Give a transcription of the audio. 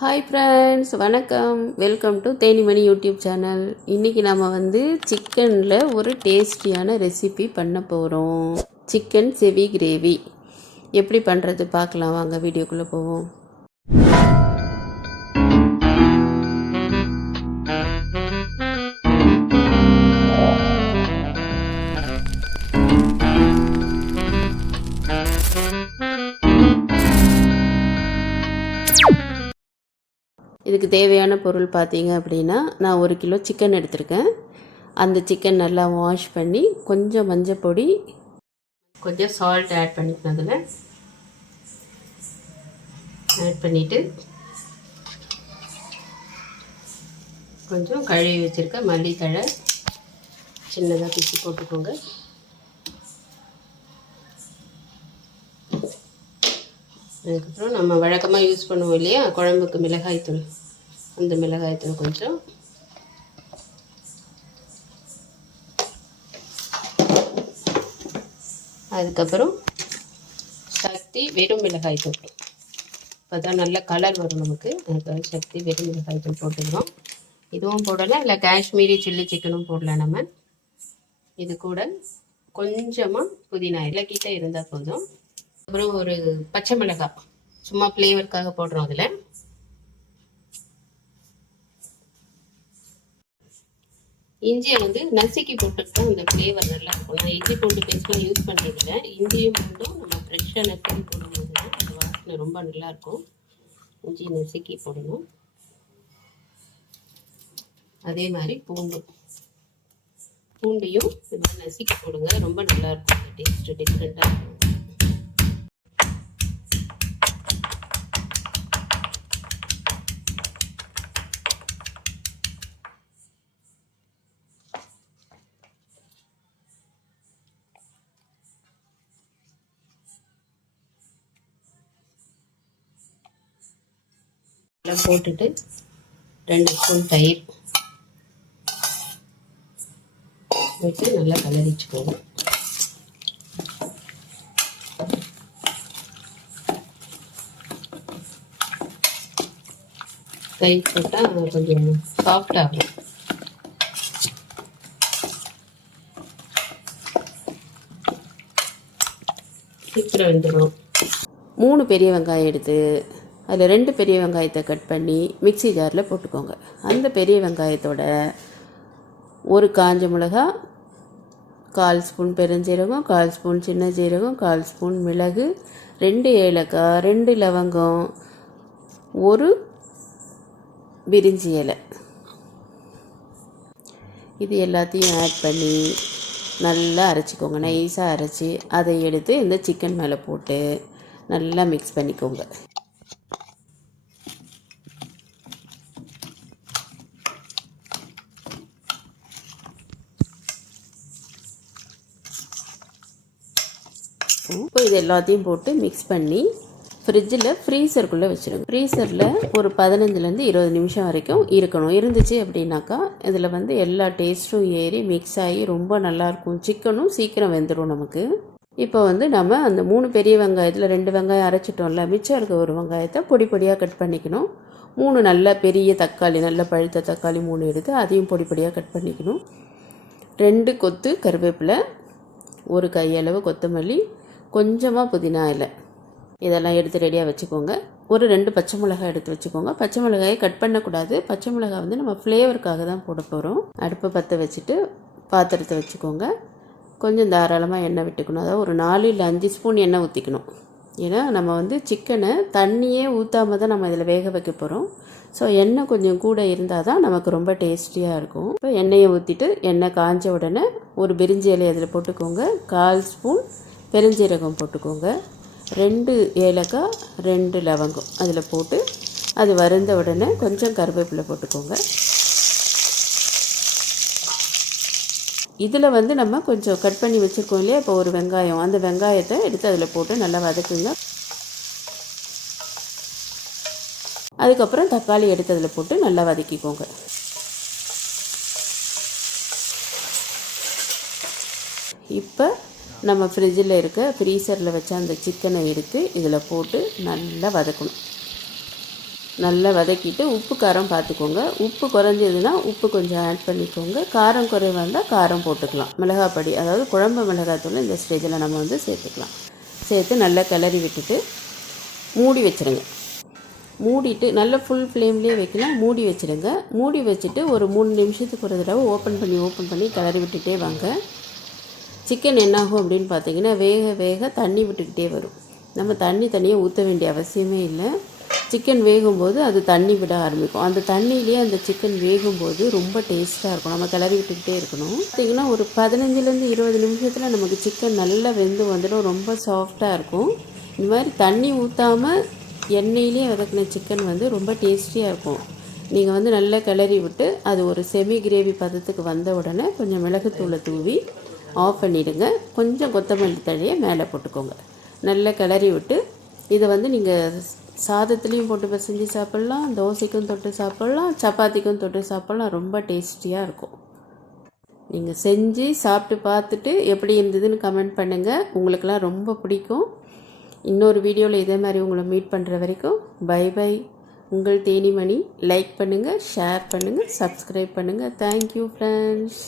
Hi friends வணக்கம். Welcome to Thenimani YouTube channel. இன்றைக்கி நம்ம வந்து சிக்கனில் ஒரு டேஸ்டியான ரெசிபி பண்ண போகிறோம் சிக்கன் செவி கிரேவி. எப்படி பண்ணுறது பார்க்கலாம். வாங்க வீடியோக்குள்ளே போவோம். இதுக்கு தேவையான பொருள் பார்த்தீங்க அப்படின்னா நான் ஒரு கிலோ சிக்கன் எடுத்திருக்கேன். அந்த சிக்கன் நல்லா வாஷ் பண்ணி கொஞ்சம் மஞ்சள் பொடி கொஞ்சம் சால்ட் ஆட் பண்ணிக்கணும் அதில். ஆட் பண்ணிவிட்டு கொஞ்சம் கழுவி வச்சுருக்க மல்லித்தழை. சின்னதாக பிச்சு போட்டுக்கோங்க. அதுக்கப்புறம் நம்ம வழக்கமாக யூஸ் பண்ணுவோம் இல்லையா? குழம்புக்கு மிளகாய்த்தூள். அந்த மிளகாய்த்தூள் கொஞ்சம். அதுக்கப்புறம் சக்தி வெறும் மிளகாய் மிளகாய்த்தூள். இப்போ தான் நல்ல கலர் வரும் நமக்கு. அதுக்காக சக்தி வெறும் மிளகாய் தூள் போட்டுக்கிறோம். இதுவும் போடலாம் இல்லை காஷ்மீரி சில்லி சிக்கனும் போடலாம் நம்ம. இது கூட கொஞ்சமாக புதினா இலக்கிட்ட கிட்ட இருந்தால் போதும். அப்புறம் ஒரு பச்சை மிளகாய். சும்மா ஃப்ளேவருக்காக போடுறோம் அதில். இஞ்சியை வந்து நசுக்கி போட்டுக்கிட்டா அந்த ஃப்ளேவர் நல்லா இருக்கும். நான் இஞ்சி பூண்டு பேஸ்ட்லாம் யூஸ் பண்ணுறதில்ல இஞ்சியும் பூண்டும் நம்ம ஃப்ரெஷ்ஷாக நசுக்கி போடும்போது அந்த வாசனை ரொம்ப நல்லாயிருக்கும் இஞ்சி நசுக்கி போடணும். அதே மாதிரி பூண்டும். பூண்டையும் இது மாதிரி நசுக்கி போடுங்க. ரொம்ப நல்லாயிருக்கும் டேஸ்ட்டு டிஃப்ரெண்ட்டாக இருக்கும். எல்லாம் போட்டுட்டு ரெண்டு ஸ்பூன் தயிர் வச்சு நல்லா கலரிச்சுக்கோங்க. தயிர் போட்டால் கொஞ்சம் சாஃப்ட் ஆகும். சீக்கிரம் வந்துடும் மூணு பெரிய வெங்காயம் எடுத்து அதில் ரெண்டு பெரிய வெங்காயத்தை கட் பண்ணி மிக்ஸி ஜாரில் போட்டுக்கோங்க. அந்த பெரிய வெங்காயத்தோட ஒரு காஞ்ச மிளகா கால் ஸ்பூன் பெருஞ்சீரகம் கால் ஸ்பூன் சின்ன ஜீரகம் கால் ஸ்பூன் மிளகு ரெண்டு ஏலக்காய் ரெண்டு லவங்கம் ஒரு பிரிஞ்சி இலை. இது எல்லாத்தையும் ஆட் பண்ணி நல்லா அரைச்சிக்கோங்க. நைஸாக அரைச்சி அதை எடுத்து இந்த சிக்கன் மேலே போட்டு நல்லா மிக்ஸ் பண்ணிக்கோங்க. இப்போ இது எல்லாத்தையும் போட்டு மிக்ஸ் பண்ணி ஃப்ரிட்ஜில் ஃப்ரீசருக்குள்ளே வச்சுருங்க. ஃப்ரீசரில் ஒரு பதினஞ்சுலேருந்து இருபது நிமிஷம் வரைக்கும் இருக்கணும். இருந்துச்சு அப்படின்னாக்கா இதில் வந்து எல்லா டேஸ்ட்டும் ஏறி மிக்ஸ் ஆகி ரொம்ப நல்லாயிருக்கும் சிக்கனும் சீக்கிரம் வெந்துடும் நமக்கு. இப்போ வந்து நம்ம அந்த மூணு பெரிய வெங்காயத்தில் ரெண்டு வெங்காயம் அரைச்சிட்டோம்ல மிச்சம் இருக்க ஒரு வெங்காயத்தை பொடி பொடியாக கட் பண்ணிக்கணும். மூணு நல்ல பெரிய தக்காளி நல்ல பழுத்த தக்காளி மூணு எடுத்து அதையும் பொடி பொடியாக கட் பண்ணிக்கணும். ரெண்டு கொத்து கருவேப்பிலை ஒரு கையளவு கொத்தமல்லி கொஞ்சமாக புதினா இலை. இதெல்லாம் எடுத்து ரெடியாக வச்சுக்கோங்க. ஒரு ரெண்டு பச்சை மிளகாய் எடுத்து வச்சுக்கோங்க. பச்சை மிளகாயை கட் பண்ணக்கூடாது. பச்சை மிளகாய் வந்து நம்ம ஃப்ளேவருக்காக தான் போட போகிறோம் அடுப்பை பற்ற வச்சுட்டு பாத்திரத்தை வச்சுக்கோங்க. கொஞ்சம் தாராளமாக எண்ணெய் விட்டுக்கணும். அதாவது ஒரு நாலு இல்லை அஞ்சு ஸ்பூன் எண்ணெய் ஊற்றிக்கணும் ஏன்னா நம்ம வந்து சிக்கனை தண்ணியே ஊற்றாம தான் நம்ம இதில் வேக வைக்க போகிறோம் ஸோ எண்ணெய் கொஞ்சம் கூட இருந்தால் தான் நமக்கு ரொம்ப டேஸ்டியாக இருக்கும். இப்போ எண்ணெயை ஊற்றிட்டு எண்ணெய் காஞ்ச உடனே ஒரு பிரிஞ்சி இலையை அதில் போட்டுக்கோங்க. கால் ஸ்பூன் பெருஞ்சீரகம் போட்டுக்கோங்க. ரெண்டு ஏலக்காய் ரெண்டு லவங்கம். அதில் போட்டு அது வறுந்த உடனே கொஞ்சம் கருவேப்பிலை போட்டுக்கோங்க. இதில் வந்து நம்ம கொஞ்சம் கட் பண்ணி வச்சுருக்கோம் இல்லையா? இப்போ ஒரு வெங்காயம். அந்த வெங்காயத்தை எடுத்து அதில் போட்டு நல்லா வதக்குங்க. அதுக்கப்புறம் தக்காளி எடுத்து அதில் போட்டு நல்லா வதக்கிக்கோங்க இப்போ நம்ம ஃப்ரிட்ஜில் இருக்க ஃப்ரீசரில் வச்ச அந்த சிக்கனை எடுத்து இதில் போட்டு நல்லா வதக்கணும். நல்லா வதக்கிட்டு உப்பு காரம் பார்த்துக்கோங்க உப்பு குறைஞ்சதுன்னா உப்பு கொஞ்சம் ஆட் பண்ணிக்கோங்க. காரம் குறைவாக இருந்தால் காரம் போட்டுக்கலாம். மிளகாப்பொடி அதாவது குழம்பு மிளகாத்தூள் இந்த ஸ்டேஜில் நம்ம வந்து சேர்த்துக்கலாம். சேர்த்து நல்லா கிளறி விட்டுட்டு மூடி வச்சுருங்க. மூடிட்டு நல்லா ஃபுல் ஃப்ளேம்லேயே வைக்கலாம். மூடி வச்சிடுங்க மூடி வச்சுட்டு ஒரு மூணு நிமிஷத்துக்கு ஒரு தடவை ஓப்பன் பண்ணி ஓப்பன் பண்ணி கிளறி விட்டுட்டே வாங்க. சிக்கன் என்னாகும் அப்படின்னு பார்த்தீங்கன்னா வேக வேக தண்ணி விட்டுக்கிட்டே வரும். நம்ம தண்ணி தனியாக ஊற்ற வேண்டிய அவசியமே இல்லை. சிக்கன் வேகும்போது அது தண்ணி விட ஆரம்பிக்கும். அந்த தண்ணியிலேயே அந்த சிக்கன் வேகும்போது ரொம்ப டேஸ்ட்டாக இருக்கும். நம்ம கிளறி விட்டுக்கிட்டே இருக்கணும். பார்த்திங்கன்னா ஒரு பதினஞ்சுலேருந்து இருபது நிமிஷத்தில் நமக்கு சிக்கன் நல்லா வெந்து வந்துடும். ரொம்ப சாஃப்டாக இருக்கும். இந்த மாதிரி தண்ணி ஊற்றாமல் எண்ணெயிலே வதக்கின சிக்கன் வந்து ரொம்ப டேஸ்டியாக இருக்கும். நீங்கள் வந்து நல்லா கிளறி விட்டு அது ஒரு செமி கிரேவி பதத்துக்கு வந்த உடனே கொஞ்சம் மிளகுத்தூளை தூவி ஆஃப் பண்ணிவிடுங்க கொஞ்சம் கொத்தமல்லி தழையை மேலே போட்டுக்கோங்க. நல்லா கிளறி விட்டு இதை வந்து நீங்கள் சாதத்துலேயும் போட்டு பிசைஞ்சு சாப்பிட்லாம் தோசைக்கும் தொட்டு சாப்பிட்லாம் சப்பாத்திக்கும் தொட்டு சாப்பிட்லாம். ரொம்ப டேஸ்டியாக இருக்கும். நீங்கள் செஞ்சு சாப்பிட்டு பார்த்துட்டு எப்படி இருந்ததுன்னு கமெண்ட் பண்ணுங்கள் உங்களுக்கெல்லாம் ரொம்ப பிடிக்கும். இன்னொரு வீடியோவில் இதே மாதிரி உங்களை மீட் பண்ணுற வரைக்கும் பை பை. உங்கள் தேனிமணி. லைக் பண்ணுங்கள் ஷேர் பண்ணுங்கள் சப்ஸ்கிரைப் பண்ணுங்கள் தேங்க்யூ ஃப்ரெண்ட்ஸ்